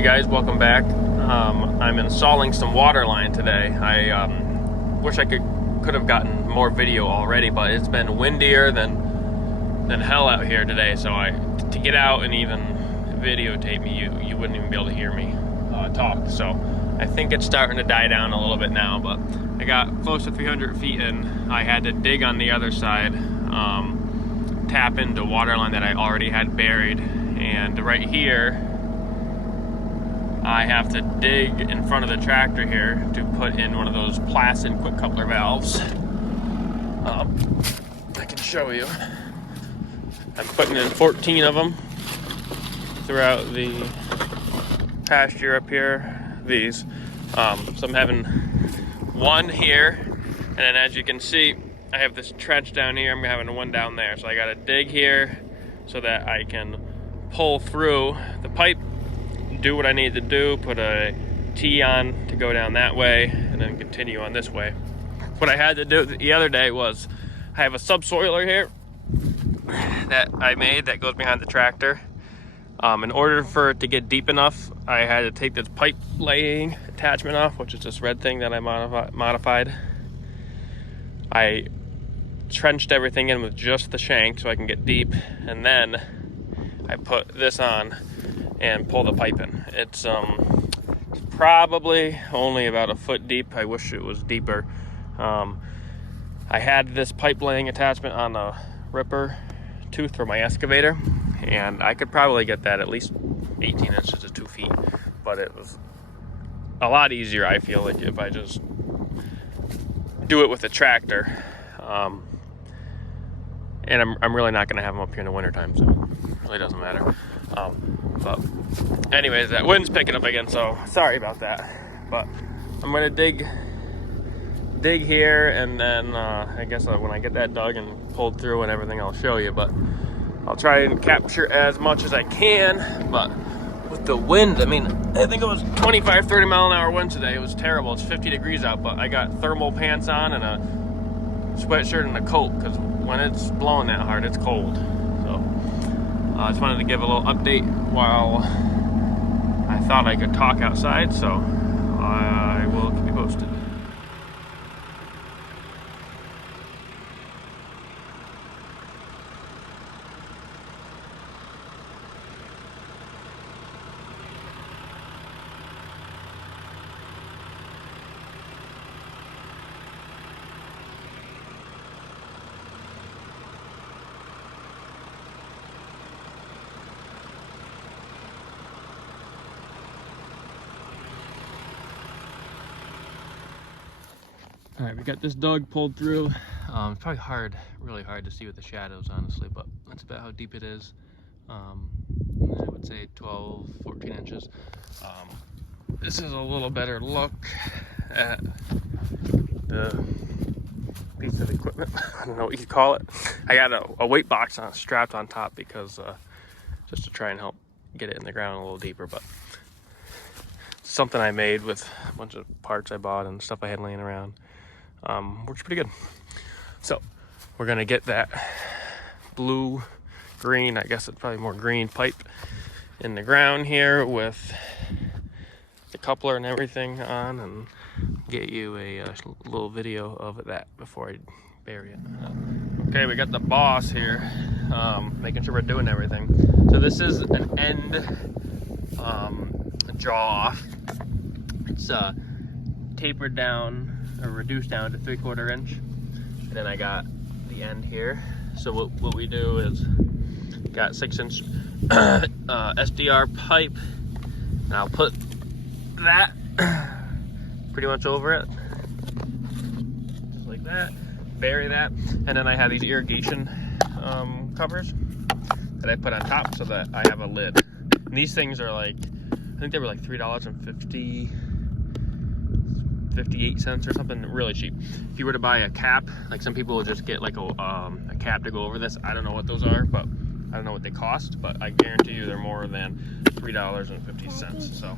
Hey guys, welcome back. I'm installing some water line today. I wish I could have gotten more video already, but it's been windier than hell out here today. So to get out and even videotape me, you wouldn't even be able to hear me talk. So I think it's starting to die down a little bit now, but I got close to 300 feet in. I had to dig on the other side, tap into water line that I already had buried, and right here I have to dig in front of the tractor here to put in one of those plastic quick coupler valves. I can show you. I'm putting in 14 of them throughout the pasture up here. These. So I'm having one here, and then as you can see, I have this trench down here. I'm having one down there. So I got to dig here so that I can pull through the pipe, do what I need to do, put a T on to go down that way, and then continue on this way. What I had to do the other day was, I have a subsoiler here that I made that goes behind the tractor. In order for it to get deep enough, I had to take this pipe laying attachment off, which is this red thing that I modified. I trenched everything in with just the shank so I can get deep, and then I put this on and pull the pipe in. It's probably only about a foot deep. I wish it was deeper. I had this pipe laying attachment on a ripper tooth for my excavator, and I could probably get that at least 18 inches to 2 feet, but it was a lot easier, I feel like, if I just do it with a tractor. And I'm really not gonna have them up here in the wintertime, so it really doesn't matter. But anyways, that wind's picking up again, so sorry about that. But I'm gonna dig here, and then I guess when I get that dug and pulled through and everything, I'll show you. But I'll try and capture as much as I can. But with the wind, I mean, I think it was 25, 30 mile an hour wind today. It was terrible. It's 50 degrees out, but I got thermal pants on and a sweatshirt and a coat, because when it's blowing that hard, it's cold. So I just wanted to give a little update while I thought I could talk outside, so I will keep you posted. All right, we got this dug pulled through. It's probably really hard to see with the shadows, honestly, but that's about how deep it is. I would say 12, 14 inches. This is a little better look at the piece of equipment. I don't know what you call it. I got a weight box strapped on top because just to try and help get it in the ground a little deeper, but something I made with a bunch of parts I bought and stuff I had laying around. Works pretty good. So we're gonna get that blue green, I guess it's probably more green pipe in the ground here with the coupler and everything on, and get you a little video of that before I bury it. Okay, we got the boss here, making sure we're doing everything. So this is an end jaw off. It's tapered down or reduced down to 3/4 inch, and then I got the end here. So what we do is got 6-inch SDR pipe, and I'll put that pretty much over it, just like that, bury that, and then I have these irrigation covers that I put on top so that I have a lid. And these things are like, I think they were like $3.58 or something, really cheap. If you were to buy a cap, like some people will just get like a cap to go over this. I don't know what those are, but I don't know what they cost, but I guarantee you they're more than $3.50. So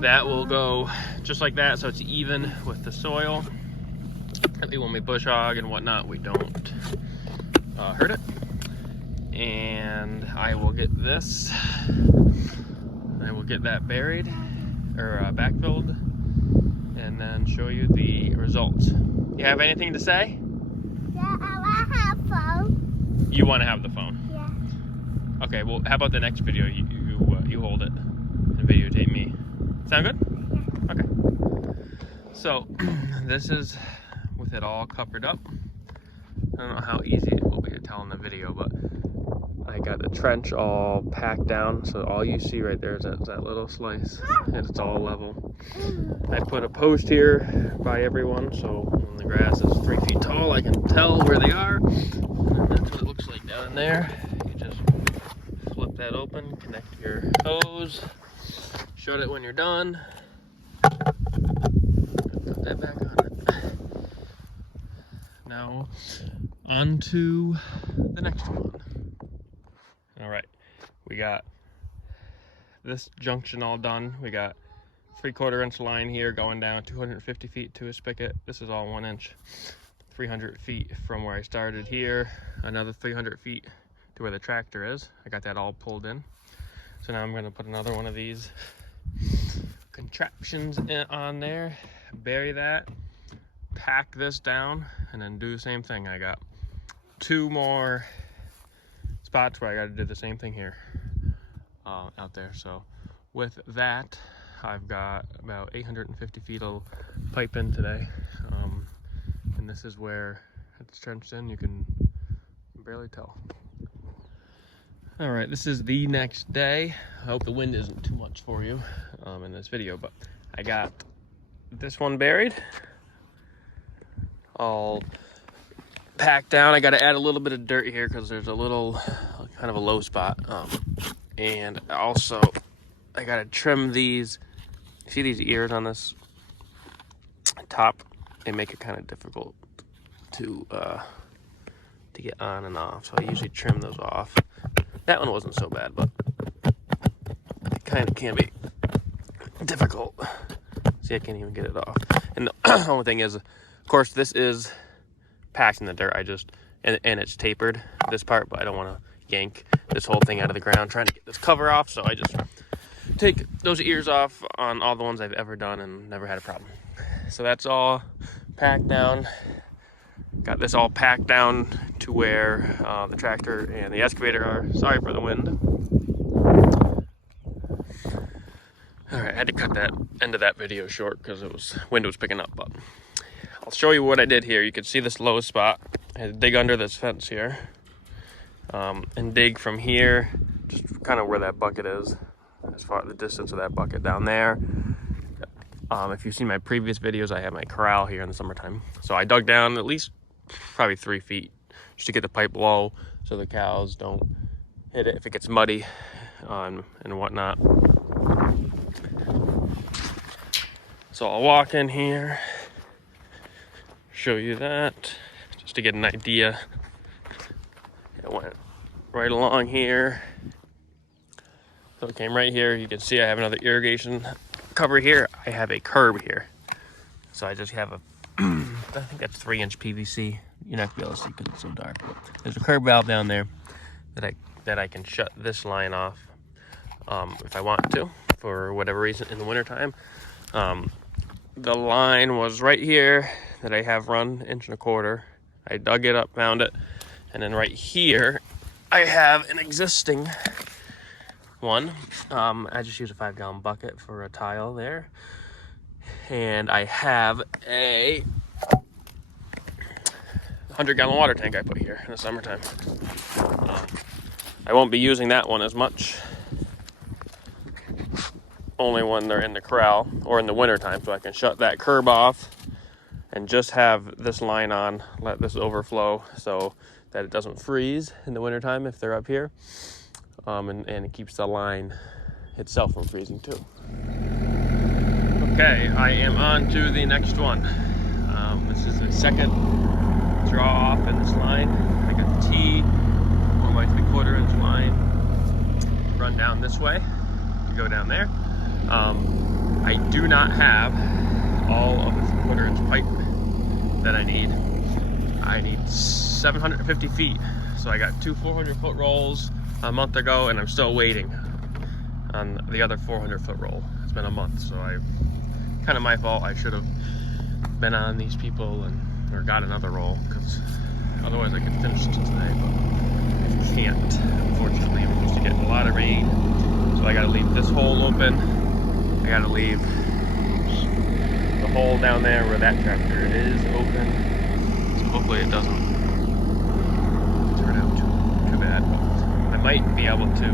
that will go just like that, so it's even with the soil. That way when we bush hog and whatnot, we don't hurt it. And I will get this. I will get that buried or backfilled and then show you the results. You have anything to say? Yeah, I want to have phone. You want to have the phone? Yeah. Okay, well, how about the next video? You hold it and videotape me. Sound good? Yeah. Okay. So, this is with it all covered up. I don't know how easy it will be to tell in the video, but I got the trench all packed down, so all you see right there is that little slice, and it's all level. I put a post here by everyone, so when the grass is 3 feet tall, I can tell where they are. And that's what it looks like down in there. You just flip that open, connect your hose, shut it when you're done. Put that back on it. Now, on to the next one. All right, we got this junction all done. We got 3/4 inch line here going down 250 feet to a spigot. This is all 1 inch. 300 feet from where I started here. Another 300 feet to where the tractor is. I got that all pulled in. So now I'm going to put another one of these contraptions on there, bury that, pack this down, and then do the same thing. I got 2 more spots where I got to do the same thing here out there. So with that, I've got about 850 feet of pipe in today, and this is where it's trenched in. You can barely tell. All right, this is the next day. I hope the wind isn't too much for you in this video, but I got this one buried, all packed down. I got to add a little bit of dirt here because there's a little kind of a low spot, and also I got to trim these. See these ears on this top? They make it kind of difficult to get on and off, so I usually trim those off. That one wasn't so bad, but it kind of can be difficult. See, I can't even get it off. And the only thing is, of course, this is packed in the dirt. And it's tapered, this part, but I don't want to yank this whole thing out of the ground trying to get this cover off, so I just take those ears off on all the ones I've ever done and never had a problem. So that's all packed down. Got this all packed down to where the tractor and the excavator are. Sorry for the wind. All right, I had to cut that end of that video short because wind was picking up, but I'll show you what I did here. You can see this low spot. I had to dig under this fence here and dig from here, just kind of where that bucket is, as far as the distance of that bucket down there. If you've seen my previous videos, I have my corral here in the summertime. So I dug down at least probably 3 feet just to get the pipe low so the cows don't hit it if it gets muddy and whatnot. So I'll walk in here, show you that, just to get an idea. It went right along here. So it came right here. You can see I have another irrigation cover here. I have a curb here. So I just have a, I think that's 3-inch PVC. You're not gonna be able to see because it's so dark. There's a curb valve down there that I can shut this line off if I want to, for whatever reason in the wintertime. The line was right here that I have run 1.25 inches. I dug it up, found it, and then right here I have an existing one. I just use a 5-gallon bucket for a tile there, and I have a 100-gallon water tank I put here in the summertime. I won't be using that one as much, only when they're in the corral or in the wintertime, so I can shut that curb off and just have this line on, let this overflow so that it doesn't freeze in the wintertime if they're up here. And it keeps the line itself from freezing too. Okay, I am on to the next one. This is the second draw off in this line. I got the T, 1 3/4 inch line, run down this way to go down there. I do not have all of the 3/4 inch pipe that I need. I need 750 feet. So I got 2 400-foot rolls a month ago, and I'm still waiting. on the other 400-foot roll. It's been a month, so kind of my fault. I should have been on these people or got another roll, because otherwise I could finish it today, but I can't, unfortunately. We're supposed to get a lot of rain, so I gotta leave this hole open. I gotta leave the hole down there where that tractor is open, so hopefully it doesn't turn out too bad. But I might be able to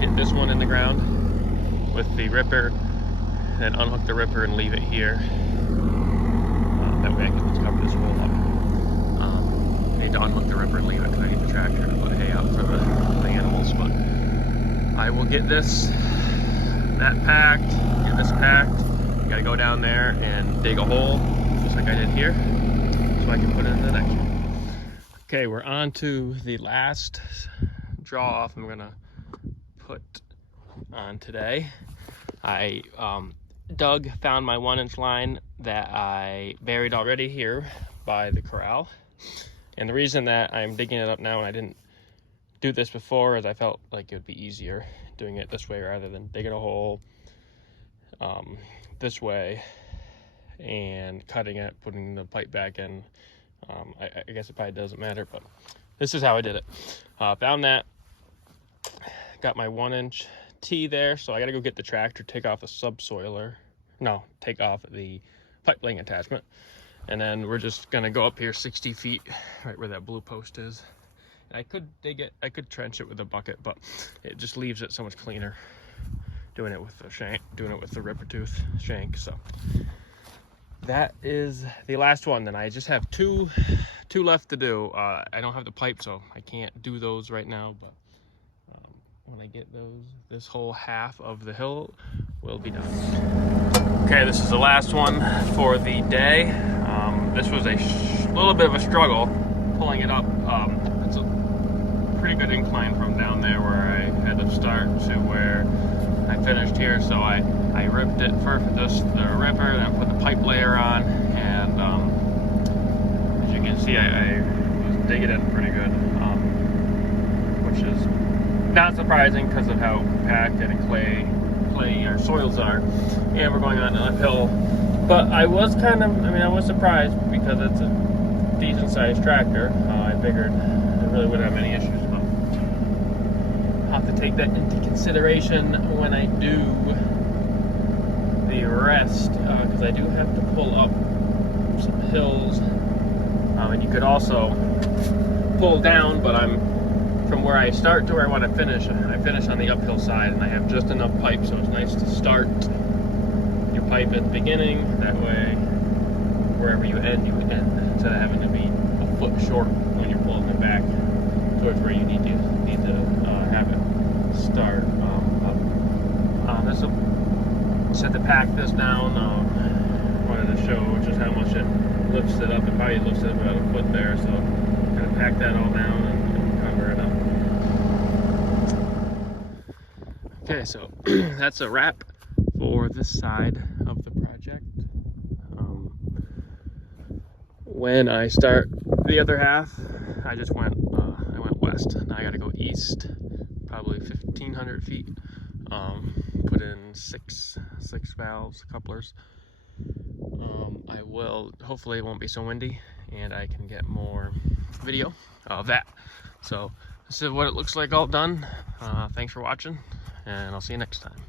get this one in the ground with the ripper, then unhook the ripper and leave it here. That way I can just cover this hole up. I need to unhook the ripper and leave it because I need the tractor to put hay out for the animals. But I will get that packed, get this packed. Gotta go down there and dig a hole, just like I did here, so I can put it in the next one. Okay, we're on to the last draw off I'm gonna put on today. Doug found my 1-inch line that I buried already here by the corral. And the reason that I'm digging it up now and I didn't do this before is I felt like it would be easier doing it this way rather than digging a hole this way and cutting it, putting the pipe back in. I guess it probably doesn't matter, but this is how I did it. Found that, got my 1-inch T there, so I gotta go get the tractor, take off the subsoiler. No, take off the pipe laying attachment. And then we're just gonna go up here 60 feet, right where that blue post is. And I could dig it, I could trench it with a bucket, but it just leaves it so much cleaner doing it with the shank, doing it with the ripper tooth shank. So that is the last one. Then I just have two left to do. I don't have the pipe, so I can't do those right now, but when I get those, this whole half of the hill will be done. Okay, this is the last one for the day. This was a little bit of a struggle pulling it up. It's a pretty good incline from down there where I had to start to where I finished here. So I ripped it first, just the ripper, then put the pipe layer on, and as you can see, I was digging it pretty good, which is not surprising because of how packed and clay our soils are, and we're going on an uphill. But I was I was surprised because it's a decent sized tractor. I figured it really wouldn't have any issues, but I'll have to take that into consideration when I do the rest, because I do have to pull up some hills, and you could also pull down, but from where I start to where I want to finish, I finish on the uphill side, and I have just enough pipe, so it's nice to start your pipe at the beginning. That way, wherever you end, instead of having to be a foot short when you're pulling it back towards where you need to have it start. This will set to pack this down. Wanted to show just how much it lifts it up. It probably lifts it up about a foot there, so I'm gonna pack that all down and cover it up. Okay, so that's a wrap for this side of the project. When I start the other half, I went west. Now I gotta go east, probably 1,500 feet. Put in six valves, couplers. Hopefully it won't be so windy and I can get more video of that. So this is what it looks like all done. Thanks for watching, and I'll see you next time.